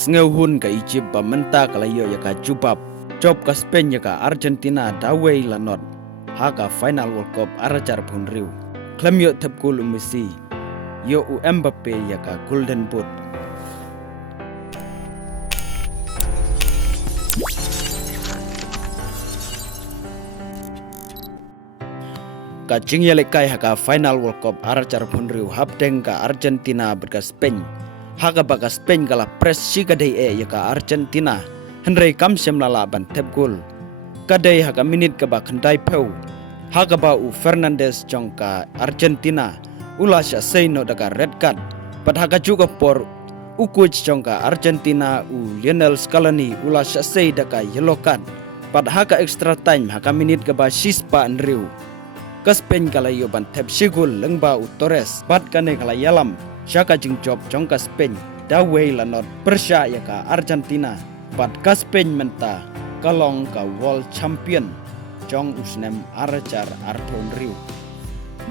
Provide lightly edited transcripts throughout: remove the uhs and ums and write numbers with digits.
Sngehun ka Egypt ba menta kalayo ya ka jubab. Job ka Spain ya ka Argentina dawei lanot. Haka final World Cup arajar pun riu. Klem yo tepkul Messi. Yo Mbappe ya ka Golden Boot. Ka jingyale kai haka final World Cup arajar pun riu hapdeng ka Argentina berka Spain. Haka baka Spain kala press si kadai ya ka Argentina. Henry kamsem lala ban tepkul. Kadai haka minit ka ba kandai peu. Haka ba u Fernandes jong ka Argentina. Ula sya seino daga red card. Pat haka juga por ukuj jong ka Argentina u Lionel Scaloni ula sya sei daga yellow card. Pat haka extra time haka minit ka ba sispa anriu. Ka Spain kala yo ban tep sigul lengba u Torres. Pat kane kala yalam. Syaka jing job jong ka Spain. Dawei lanot persya ya ka Argentina. Pat ka Spain menta kalong ka world champion. Jong usnem arajar arton riu.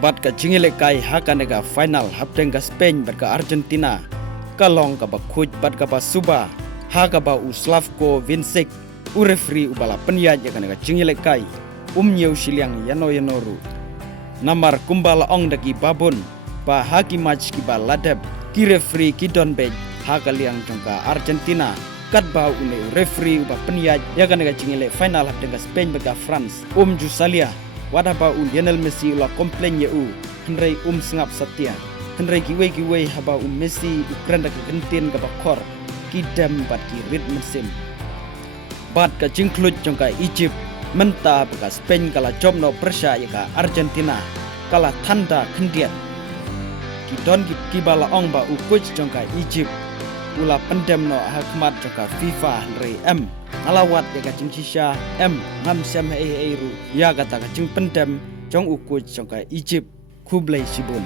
Bat ka jingile kai haka nega final hapdeng ka Spain bat ka Argentina. Kalong ka ba kuj bat ka ba suba. Haka ba u Slavko Vincic. U referee u bala penyaj ya ka nega jingile kai. Nyeu siliang yano yanoru. Namar kumbala ong dagi babun. Ba haki match ki ba ladeb. Ki referee ki donbej. Haka liang jong ka Argentina. Kat bau une referee uba penyaj ya kan nega jingile final hapdeng ka Spain bega France Jusalia wadah bau Lionel Messi ula komplain ye Henry sengap setia Henry kiwe haba Messi ukran da kentin ka bakor kidam bat ki rit mesim bat ka jingklut jong ka Egypt menta bega Spain kala jobno persya ya ka Argentina kala tanda kendian kidon kibala ong ba ukuj jong ka Egypt ula pendem no hakmat jongka FIFA Henry alawat ya kacing sisya ngam sem ru ya kata kacing pendem jong ukuj jongka Egypt Kublai Sibun.